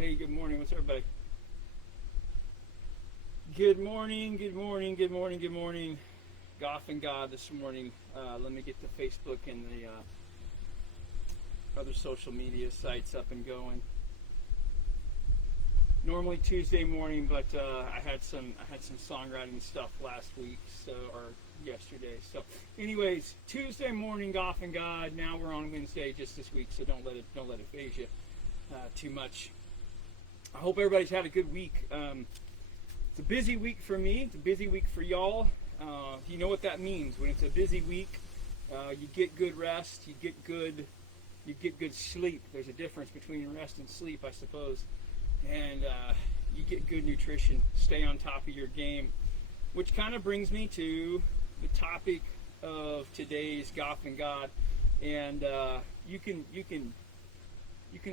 Hey, good morning. What's up, everybody? Good morning, good morning, good morning, good morning. Goff and God this morning. Let me get the Facebook and the other social media sites up and going. Normally Tuesday morning, but I had some songwriting stuff last week, or yesterday. So, anyways, Tuesday morning, Goff and God. Now we're on Wednesday just this week, so don't let it phase you too much. I hope everybody's had a good week. It's a busy week for me. It's a busy week for y'all. You know what that means. When it's a busy week, you get good rest. You get good sleep. There's a difference between rest and sleep, I suppose. And you get good nutrition. Stay on top of your game. Which kind of brings me to the topic of today's Goff and God. And you can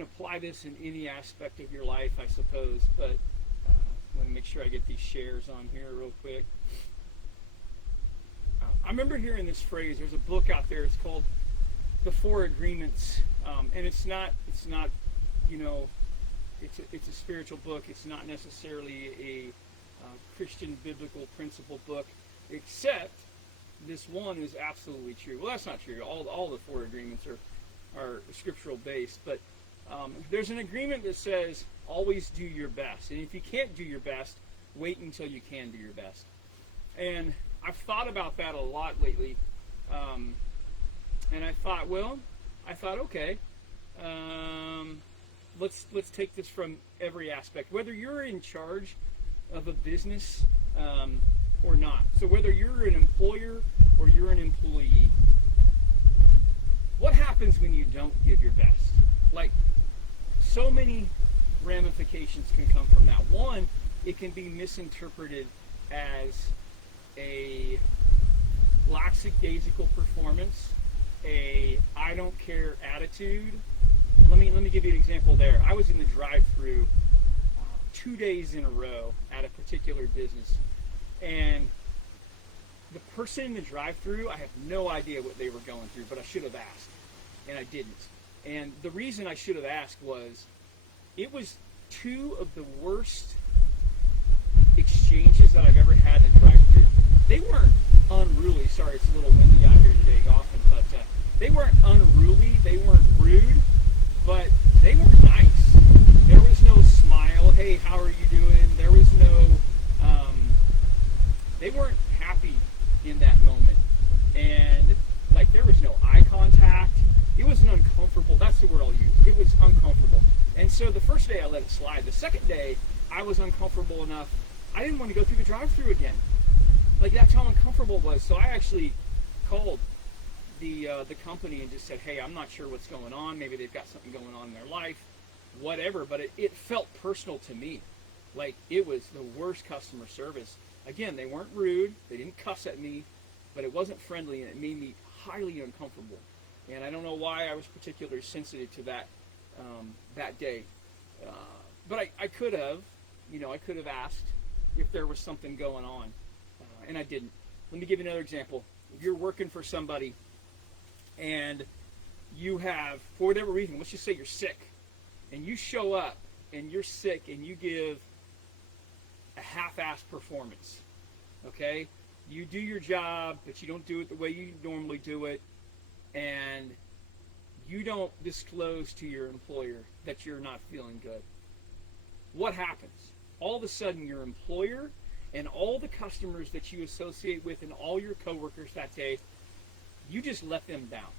apply this in any aspect of your life, I suppose. But let me make sure I get these shares on here real quick. I remember hearing this phrase. There's a book out there. It's called The Four Agreements, and it's not. It's a spiritual book. It's not necessarily a Christian biblical principle book, except this one is absolutely true. Well, that's not true. All the four agreements are scriptural based, but there's an agreement that says always do your best, and if you can't do your best, wait until you can do your best. And I've thought about that a lot lately, and I thought, okay, let's take this from every aspect, whether you're in charge of a business or not. So whether you're an employer or you're an employee, what happens when you don't give your best? Like, so many ramifications can come from that. One, it can be misinterpreted as a lackadaisical performance, a I don't care attitude. Let me give you an example there. I was in the drive-thru 2 days in a row at a particular business, and the person in the drive-thru, I have no idea what they were going through, but I should have asked, and I didn't. And the reason I should have asked was, it was two of the worst exchanges that I've ever had in a drive-thru. They weren't unruly. Sorry, it's a little windy out here today, often, but they weren't unruly. They weren't rude, but they were nice. There was no smile. Hey, how are you doing? There was no. They weren't happy in that moment, and like there was no eye contact. It was an uncomfortable. That's the word I'll use. It was uncomfortable. And so the first day I let it slide. The second day I was uncomfortable enough. I didn't want to go through the drive-thru again. Like, that's how uncomfortable it was. So I actually called the company and just said, hey, I'm not sure what's going on. Maybe they've got something going on in their life, whatever. But it felt personal to me. Like, it was the worst customer service. Again, they weren't rude. They didn't cuss at me. But it wasn't friendly, and it made me highly uncomfortable. And I don't know why I was particularly sensitive to that that day. But I could have, I could have asked if there was something going on. And I didn't. Let me give you another example. If you're working for somebody and you have, for whatever reason, let's just say you're sick, and you show up and you're sick and you give a half-assed performance, okay? You do your job, but you don't do it the way you normally do it, and you don't disclose to your employer that you're not feeling good. What happens? All of a sudden, your employer and all the customers that you associate with and all your coworkers that day, you just let them down.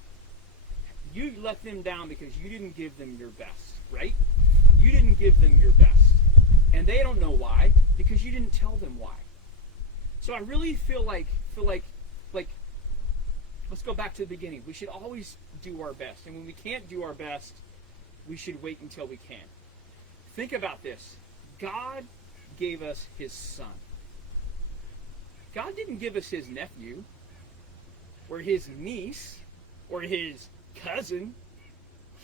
You let them down because you didn't give them your best, right? You didn't give them your best. And they don't know why, because you didn't tell them why. So I really feel like let's go back to the beginning. We should always do our best. And when we can't do our best, we should wait until we can. Think about this. God gave us his son. God didn't give us his nephew or his niece or his cousin.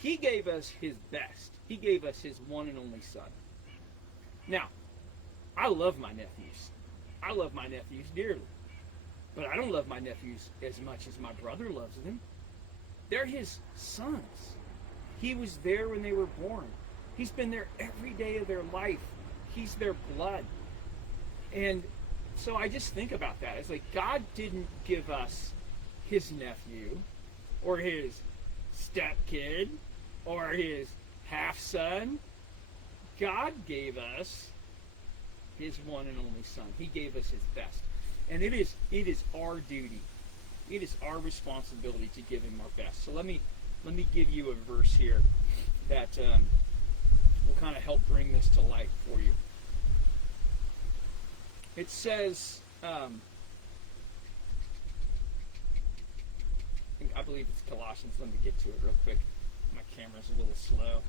He gave us his best. He gave us his one and only son. Now, I love my nephews. I love my nephews dearly. But I don't love my nephews as much as my brother loves them. They're his sons. He was there when they were born. He's been there every day of their life. He's their blood. And so I just think about that. It's like God didn't give us his nephew or his stepkid or his half-son. God gave us his one and only son. He gave us his best. And it is our duty. It is our responsibility to give him our best. So let me give you a verse here that will kind of help bring this to light for you. It says, I believe it's Colossians. Let me get to it real quick. My camera's a little slow.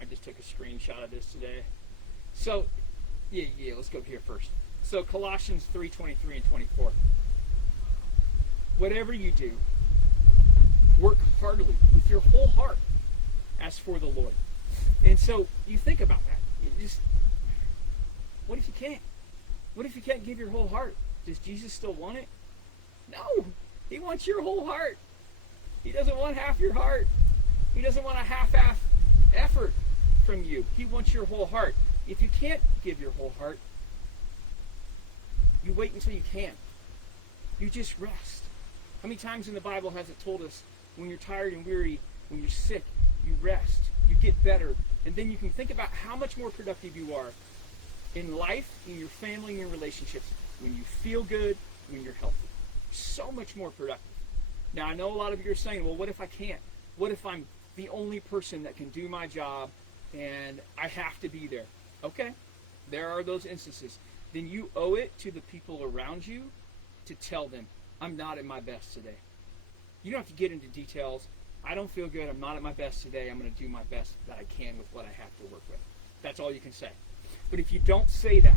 I just took a screenshot of this today. So, yeah, let's go here first. So Colossians 3:23 and 24. Whatever you do, work heartily with your whole heart as for the Lord. And so you think about that. What if you can't? What if you can't give your whole heart? Does Jesus still want it? No. He wants your whole heart. He doesn't want half your heart. He doesn't want a half-ass effort from you. He wants your whole heart. If you can't give your whole heart, you wait until you can. You just rest. How many times in the Bible has it told us when you're tired and weary, when you're sick, you rest, you get better, and then you can think about how much more productive you are in life, in your family, in your relationships, when you feel good, when you're healthy. So much more productive. Now, I know a lot of you are saying, well, what if I can't? What if I'm the only person that can do my job and I have to be there? Okay, there are those instances. Then you owe it to the people around you to tell them, I'm not at my best today. You don't have to get into details. I don't feel good. I'm not at my best today. I'm going to do my best that I can with what I have to work with. That's all you can say. But if you don't say that,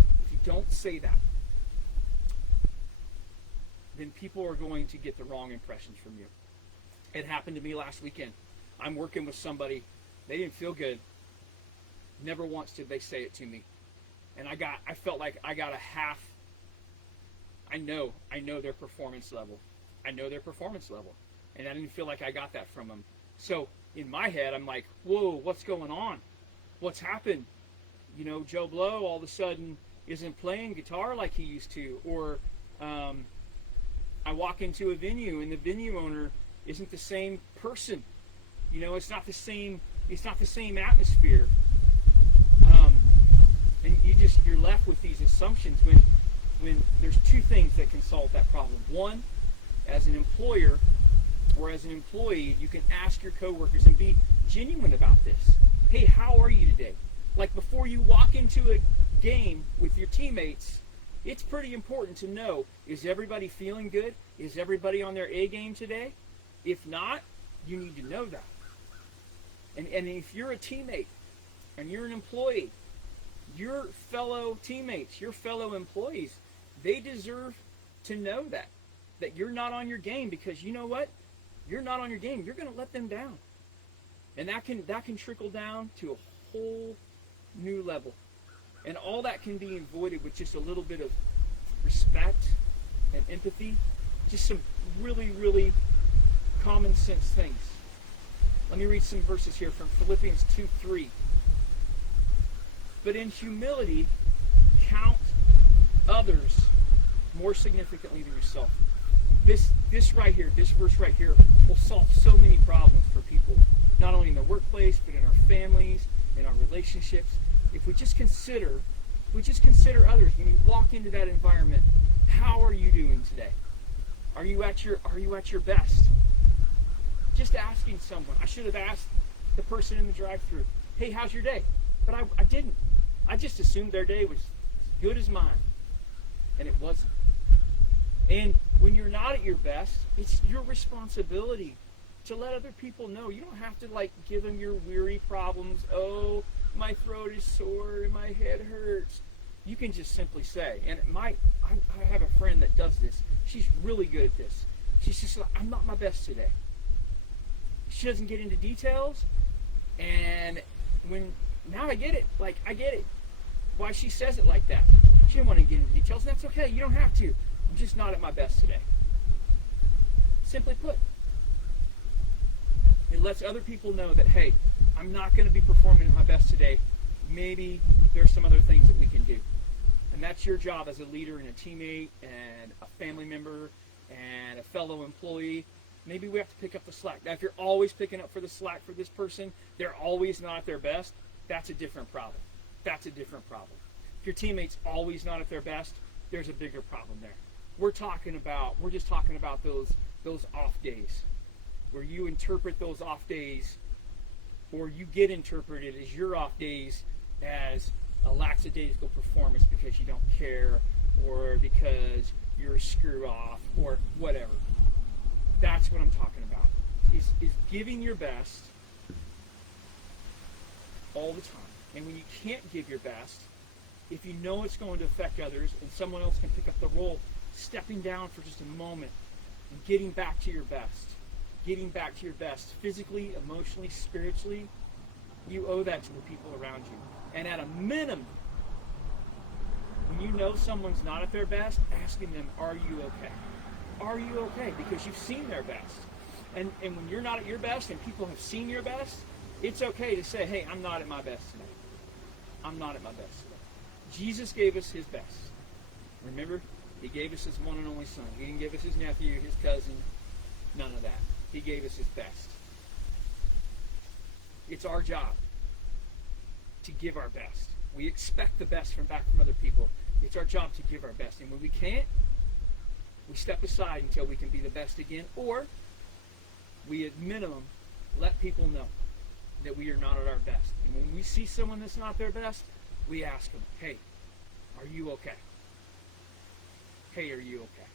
then people are going to get the wrong impressions from you. It happened to me last weekend. I'm working with somebody. They didn't feel good. Never once did they say it to me. And I felt like I got a half. I know their performance level. And I didn't feel like I got that from them. So in my head, I'm like, whoa, what's going on? What's happened? You know, Joe Blow all of a sudden isn't playing guitar like he used to. Or I walk into a venue and the venue owner isn't the same person. You know, it's not the same atmosphere. And you're left with these assumptions when there's two things that can solve that problem. One, as an employer or as an employee, you can ask your coworkers and be genuine about this. Hey, how are you today? Like before you walk into a game with your teammates, it's pretty important to know, is everybody feeling good? Is everybody on their A game today? If not, you need to know that. And if you're a teammate and you're an employee, your fellow teammates, your fellow employees, they deserve to know that you're not on your game, because you know what? You're not on your game. You're going to let them down. And that can trickle down to a whole new level. And all that can be avoided with just a little bit of respect and empathy. Just some really, really common sense things. Let me read some verses here from Philippians 2:3. But in humility, count others more significantly than yourself. This verse right here will solve so many problems for people, not only in their workplace, but in our families, in our relationships. If we just consider others when you walk into that environment, how are you doing today? Are you at your best? Just asking someone. I should have asked the person in the drive-thru, hey, how's your day? But I didn't. I just assumed their day was as good as mine. And it wasn't. And when you're not at your best, it's your responsibility to let other people know. You don't have to give them your weary problems. Oh, my throat is sore, my head hurts. You can just simply say, and I have a friend that does this. She's really good at this. She's just like, I'm not my best today. She doesn't get into details, and now I get it. I get it. Why she says it like that. She didn't want to get into details, and that's okay. You don't have to. I'm just not at my best today. Simply put. It lets other people know that, hey, I'm not going to be performing at my best today. Maybe there's some other things that we can do. And that's your job as a leader and a teammate and a family member and a fellow employee. Maybe we have to pick up the slack. Now, if you're always picking up for the slack for this person, they're always not at their best, that's a different problem. That's a different problem. If your teammate's always not at their best, there's a bigger problem there. We're just talking about those off days, where you interpret those off days, or you get interpreted as your off days as a lackadaisical performance because you don't care, or because you're a screw off, or whatever. That's what I'm talking about. Is giving your best all the time. And when you can't give your best, if you know it's going to affect others and someone else can pick up the role, stepping down for just a moment and getting back to your best. Getting back to your best physically, emotionally, spiritually, you owe that to the people around you. And at a minimum, when you know someone's not at their best, asking them, are you okay? Are you okay? Because you've seen their best. And when you're not at your best and people have seen your best, it's okay to say, hey, I'm not at my best today. I'm not at my best today. Jesus gave us his best. Remember? He gave us his one and only son. He didn't give us his nephew, his cousin, none of that. He gave us his best. It's our job to give our best. We expect the best from other people. It's our job to give our best. And when we can't, we step aside until we can be the best again, or we at minimum let people know that we are not at our best. And when we see someone that's not their best, we ask them, hey, are you okay? Hey, are you okay?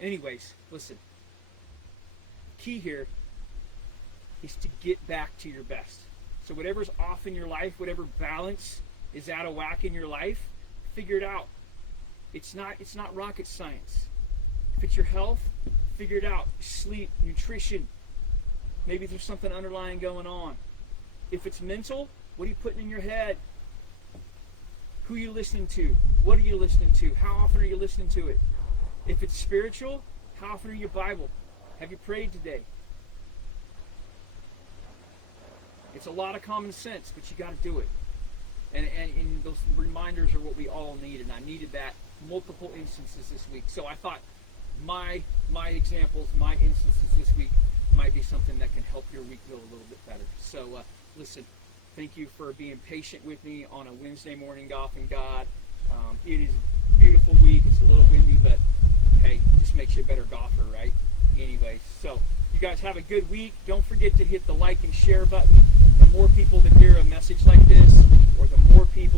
Anyways, listen. Key here is to get back to your best. So whatever's off in your life, whatever balance is out of whack in your life, figure it out. It's not rocket science. If it's your health, figure it out. Sleep, nutrition. Maybe there's something underlying going on. If it's mental, what are you putting in your head? Who are you listening to? What are you listening to? How often are you listening to it? If it's spiritual, how often are you Bible? Have you prayed today? It's a lot of common sense, but you got to do it. And those reminders are what we all need, and I needed that multiple instances this week. So I thought my examples, my instances this week might be something that can help your week go a little bit better. So listen, thank you for being patient with me on a Wednesday morning Golf and God. It is a beautiful week. It's a little windy, but hey, just makes you a better golfer, right? Anyway, so you guys have a good week. Don't forget to hit the like and share button. The more people that hear a message like this, or the more people